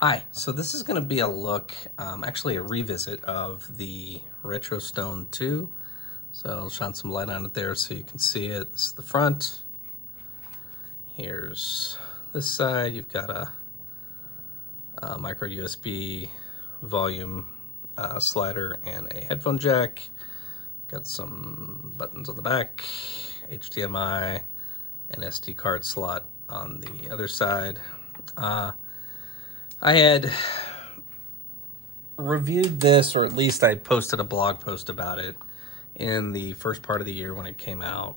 Hi, so this is going to be a look, actually a revisit of the RetroStone 2. So I'll shine some light on it there so you can see it. This is the front. Here's this side. You've got a micro USB volume slider and a headphone jack. Got some buttons on the back, HDMI, and SD card slot on the other side. I had reviewed this, or at least I posted a blog post about it in the first part of the year when it came out,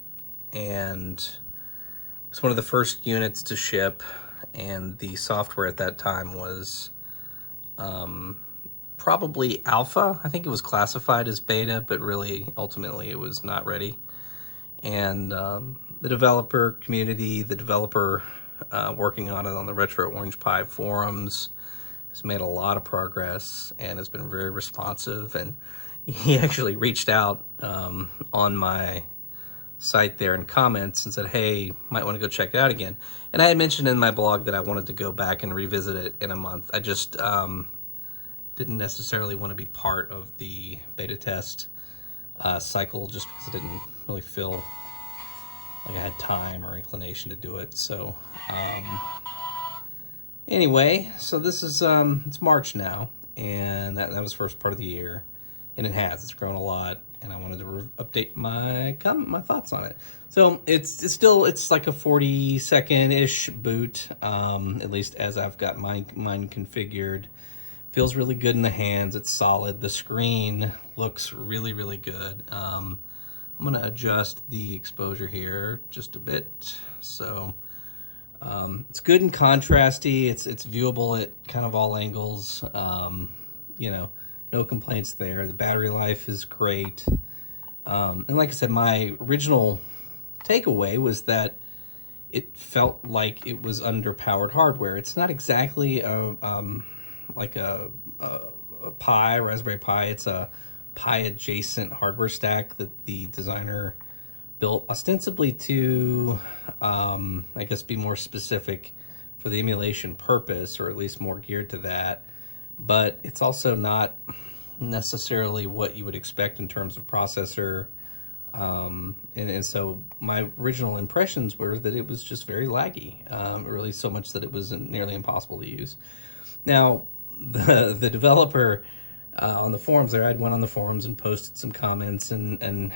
and it's one of the first units to ship, and the software at that time was probably alpha. I think it was classified as beta, but really ultimately it was not ready. And the developer community, the developer working on it on the Retro Orange Pi forums, has made a lot of progress and has been very responsive. And he actually reached out on my site there in comments and said, hey, might want to go check it out again. And I had mentioned in my blog that I wanted to go back and revisit it in a month. I just didn't necessarily want to be part of the beta test cycle, just because I didn't really feel like I had time or inclination to do it. So anyway, so this is it's March now, and that was the first part of the year, and it's grown a lot, and I wanted to update my thoughts on it. So it's like a 40-second ish boot, at least as I've got mine configured. Feels really good in the hands. It's solid. The screen looks really, really good. I'm gonna adjust the exposure here just a bit. So it's good and contrasty. It's viewable at kind of all angles. No complaints there. The battery life is great. And like I said, my original takeaway was that it felt like it was underpowered hardware. It's not exactly like a Pi, Raspberry Pi. It's a Pi adjacent hardware stack that the designer built ostensibly to, I guess, be more specific for the emulation purpose, or at least more geared to that. But it's also not necessarily what you would expect in terms of processor. And so my original impressions were that it was just very laggy, really so much that it was nearly impossible to use. Now, the developer on the forums there, I'd went on the forums and posted some comments, and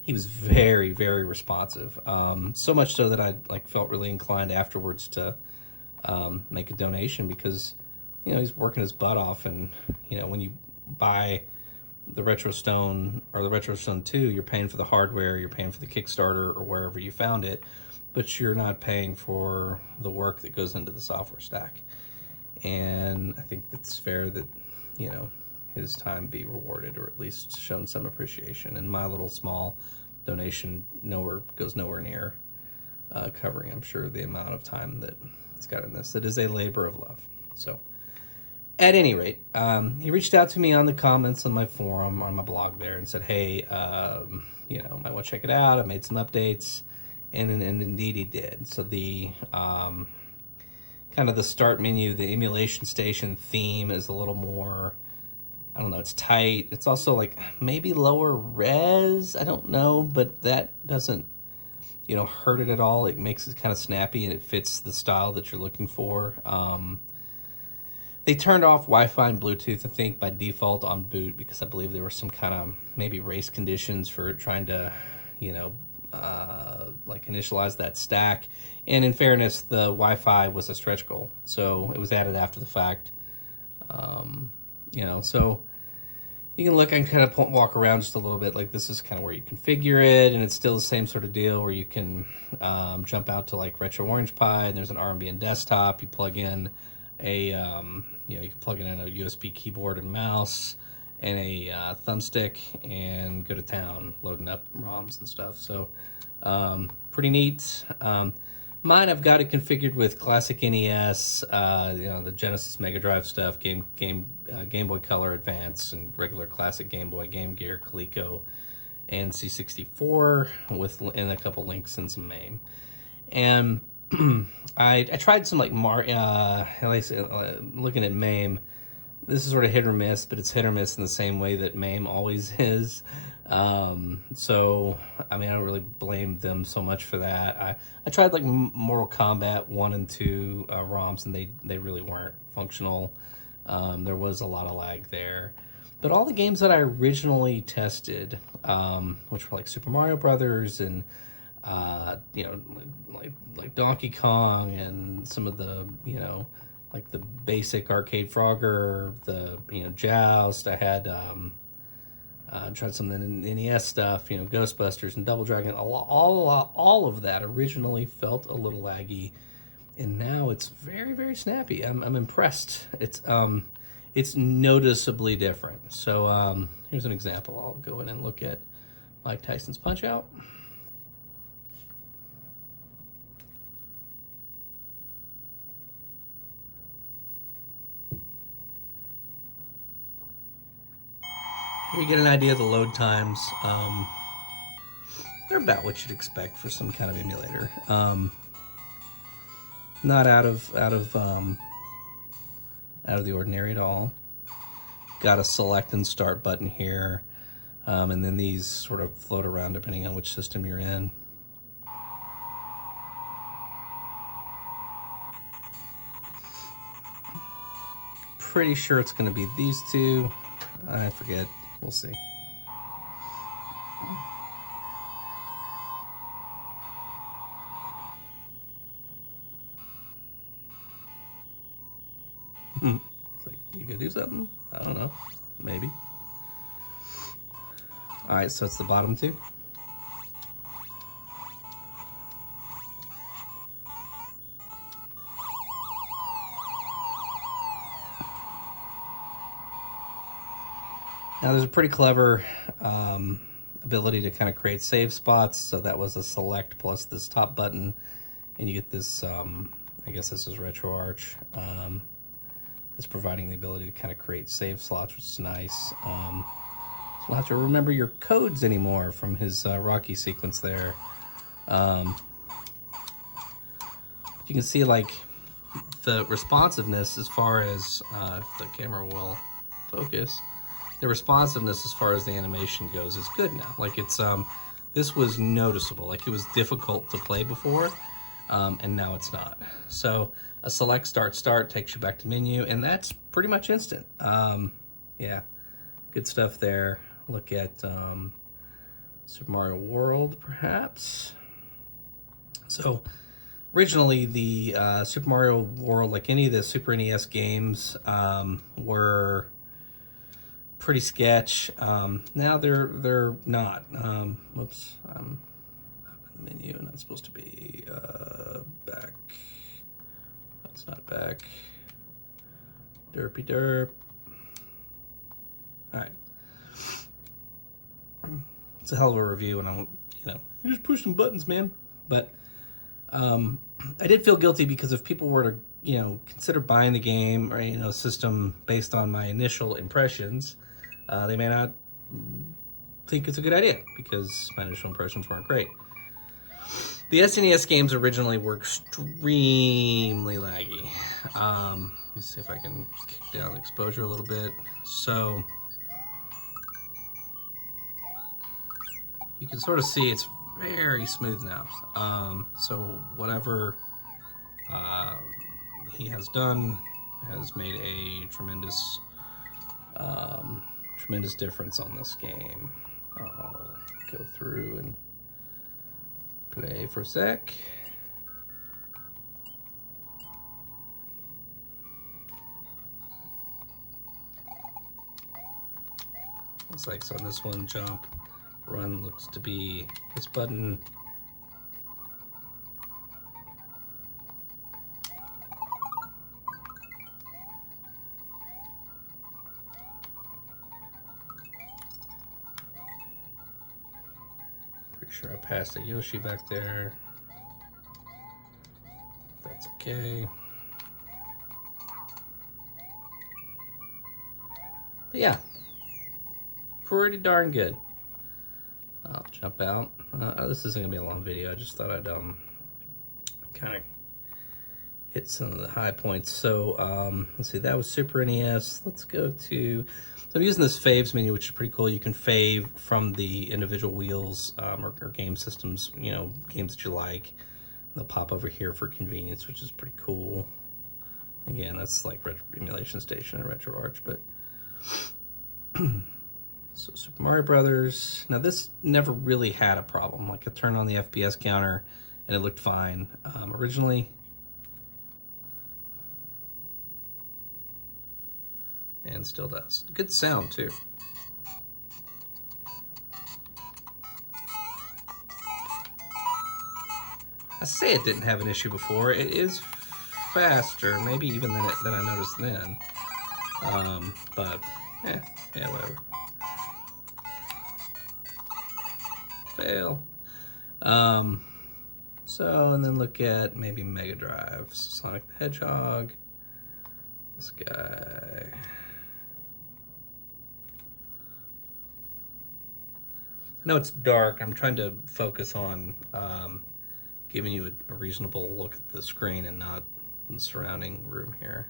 he was very, very responsive. So much so that I felt really inclined afterwards to make a donation, because he's working his butt off, and when you buy the RetroStone or the RetroStone 2, you're paying for the hardware, you're paying for the Kickstarter or wherever you found it, but you're not paying for the work that goes into the software stack. And I think it's fair that his time be rewarded, or at least shown some appreciation. And my little small donation goes nowhere near covering, I'm sure, the amount of time that it's got in this. It is a labor of love. So at any rate, he reached out to me on the comments on my forum, on my blog there, and said, hey, might want to check it out. I made some updates, and indeed he did. So the kind of the start menu, the emulation station theme is a little more, I don't know, it's tight. It's also like maybe lower res, I don't know, but that doesn't, hurt it at all. It makes it kind of snappy, and it fits the style that you're looking for. They turned off Wi-Fi and Bluetooth, I think, by default on boot, because I believe there were some kind of maybe race conditions for trying to, initialize that stack. And in fairness, the Wi-Fi was a stretch goal, so it was added after the fact. So you can look and kind of walk around just a little bit. Like, this is kind of where you configure it, and it's still the same sort of deal where you can jump out to like Retro Orange Pi, and there's an RMBN desktop. You plug in you can plug in a USB keyboard and mouse and a thumbstick and go to town loading up ROMs and stuff. So pretty neat. Mine, I've got it configured with classic NES, the Genesis Mega Drive stuff, Game Boy Color Advance, and regular classic Game Boy, Game Gear, Coleco, and C64, and a couple links and some MAME. And I tried some like at least looking at MAME. This is sort of hit or miss, but it's hit or miss in the same way that MAME always is. So I mean, I don't really blame them so much for that. I tried like Mortal Kombat 1 and 2 ROMs, and they really weren't functional. There was a lot of lag there. But all the games that I originally tested, which were like Super Mario Brothers and you know, like Donkey Kong and some of the, you know, like the basic arcade Frogger, the, you know, Joust. I had tried some of the NES stuff, you know, Ghostbusters and Double Dragon. All of that originally felt a little laggy, and now it's very, very snappy. I'm impressed. It's noticeably different. So here's an example. I'll go in and look at Mike Tyson's Punch Out. We get an idea of the load times. They're about what you'd expect for some kind of emulator. Not out of the ordinary at all. Got a select and start button here, and then these sort of float around depending on which system you're in. Pretty sure it's going to be these two. I forget. We'll see. It's like, you gonna do something? I don't know. Maybe. Alright, so it's the bottom two. Now there's a pretty clever ability to kind of create save spots. So that was a select plus this top button, and you get this, I guess this is RetroArch. That's providing the ability to kind of create save slots, which is nice. So we'll have to remember your codes anymore from his Rocky sequence there. You can see like the responsiveness as far as, if the camera will focus, the responsiveness as far as the animation goes is good now. Like it's, this was noticeable. Like it was difficult to play before, and now it's not. So a select start takes you back to menu, and that's pretty much instant. Yeah, good stuff there. Look at Super Mario World, perhaps. So originally the Super Mario World, like any of the Super NES games, were pretty sketch. Now they're not. Whoops, I'm up in the menu, and that's supposed to be back. That's not back. Derpy derp. All right. It's a hell of a review, and I'm, you know, you just push some buttons, man. But I did feel guilty because if people were to, you know, consider buying the game or, you know, system based on my initial impressions, they may not think it's a good idea because my initial impressions weren't great. The SNES games originally were extremely laggy. Let's see if I can kick down the exposure a little bit. So you can sort of see it's very smooth now. So whatever he has done has made a tremendous difference on this game. I'll go through and play for a sec. Looks like, so this one, jump, run looks to be this button. Pretty sure I passed a Yoshi back there. That's okay. But yeah, pretty darn good. I'll jump out. This isn't gonna be a long video. I just thought I'd kind of hit some of the high points. So let's see, that was Super NES. Let's go to, so I'm using this faves menu, which is pretty cool. You can fave from the individual wheels or game systems, you know, games that you like. They'll pop over here for convenience, which is pretty cool. Again, that's like Emulation Station and RetroArch, but so Super Mario Brothers. Now this never really had a problem. Like I turned on the FPS counter and it looked fine originally. And still does. Good sound too. I say it didn't have an issue before. It is faster, maybe even than I noticed then. But yeah, whatever. Fail. So and then look at maybe Mega Drive, Sonic the Hedgehog. This guy. I know it's dark. I'm trying to focus on giving you a reasonable look at the screen and not the surrounding room here.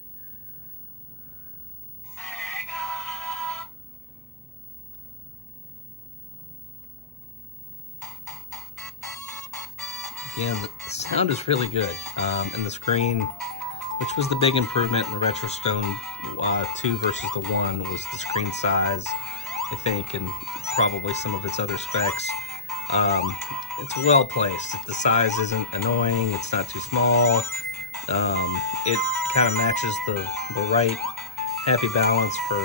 Again, the sound is really good. And the screen, which was the big improvement in the RetroStone 2 versus the 1, was the screen size, I think, and probably some of its other specs. It's well placed. The size isn't annoying. It's not too small. It kind of matches the right happy balance for,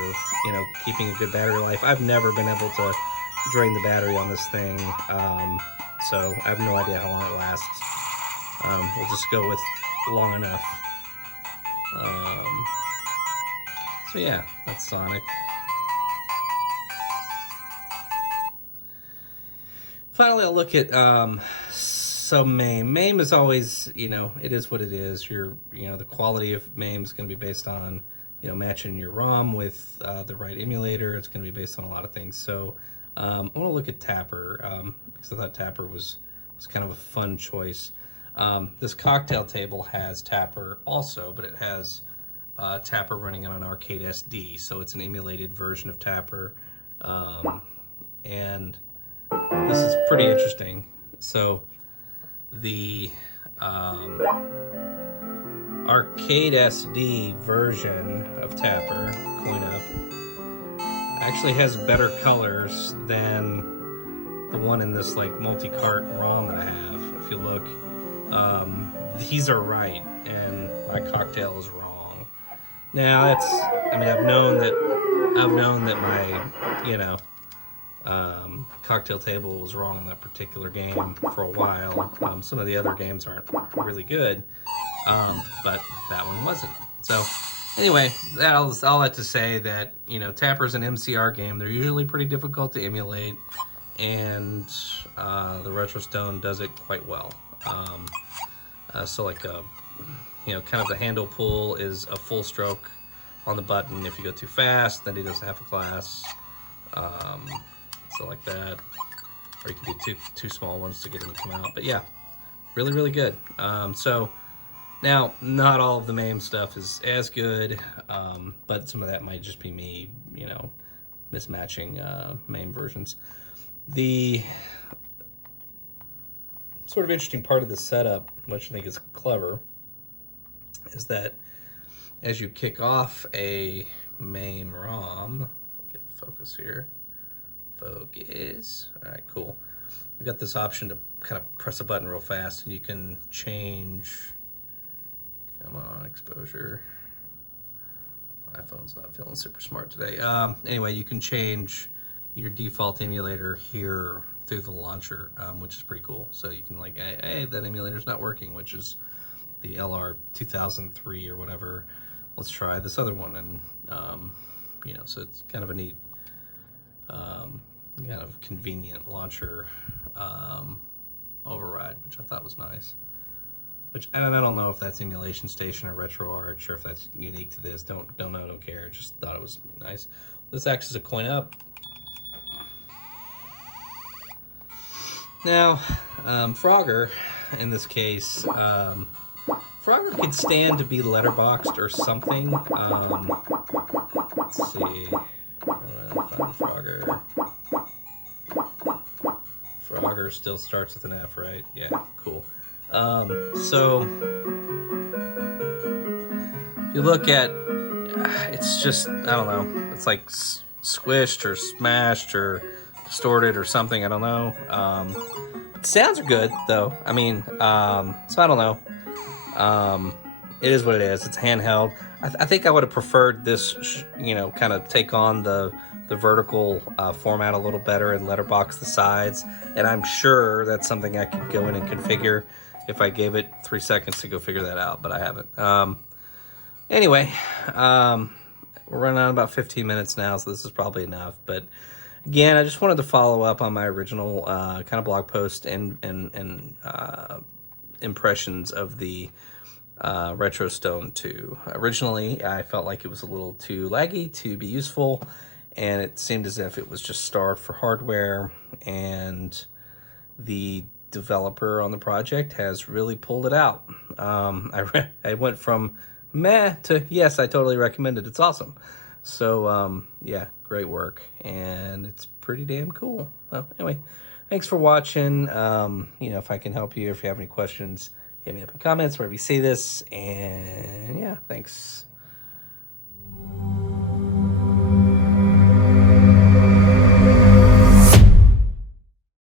you know, keeping a good battery life. I've never been able to drain the battery on this thing, so I have no idea how long it lasts. We'll just go with long enough. So yeah, that's Sonic. Finally, I'll look at so MAME. MAME is always, you know, it is what it is. You know, the quality of MAME is going to be based on, you know, matching your ROM with the right emulator. It's going to be based on a lot of things. So I want to look at Tapper because I thought Tapper was kind of a fun choice. This cocktail table has Tapper also, but it has Tapper running on an arcade SD, so it's an emulated version of Tapper, and this is pretty interesting. So the arcade SD version of Tapper, Coin Up, actually has better colors than the one in this like multi-cart ROM that I have. If you look, these are right and my cocktail is wrong. Now that's, I mean, I've known that my, you know, cocktail table was wrong in that particular game for a while. Some of the other games aren't really good, but that one wasn't. So anyway, all that to say that, you know, Tapper's an MCR game. They're usually pretty difficult to emulate, and the RetroStone does it quite well. So like you know, kind of the handle pull is a full stroke on the button. If you go too fast, then he does half a glass. So like that, or you can do two small ones to get them to come out. But yeah, really, really good. So now, not all of the MAME stuff is as good, but some of that might just be me, you know, mismatching MAME versions. The sort of interesting part of the setup, which I think is clever, is that as you kick off a MAME ROM, get focus here. Focus. All right, cool. We've got this option to kind of press a button real fast, and you can change. Come on, exposure. My iPhone's not feeling super smart today. Anyway, you can change your default emulator here through the launcher, which is pretty cool. So you can like, hey, that emulator's not working, which is the LR 2003 or whatever. Let's try this other one, and you know, so it's kind of a neat, kind of convenient launcher override, which I thought was nice. Which, and I don't know if that's Emulation Station or RetroArch, or if that's unique to this. Don't know, don't care. Just thought it was nice. This acts as a coin up. Now, Frogger, in this case, Frogger could stand to be letterboxed or something. Let's see. Find Frogger. Frogger still starts with an F, right? Yeah, cool. So if you look at, it's just, I don't know. It's like squished or smashed or distorted or something. I don't know. The sounds are good though. I mean, so I don't know. It is what it is. It's handheld. I think I would have preferred this, kind of take on the vertical format a little better and letterbox the sides. And I'm sure that's something I could go in and configure if I gave it 3 seconds to go figure that out, but I haven't. Anyway, we're running on about 15 minutes now, so this is probably enough. But again, I just wanted to follow up on my original kind of blog post and impressions of the RetroStone 2. Originally, I felt like it was a little too laggy to be useful, and it seemed as if it was just starved for hardware, and the developer on the project has really pulled it out. I went from meh to yes, I totally recommend it. It's awesome. So, yeah, great work, and it's pretty damn cool. Well, anyway, thanks for watching. If I can help you, if you have any questions, hit me up in comments wherever you see this, and yeah, thanks.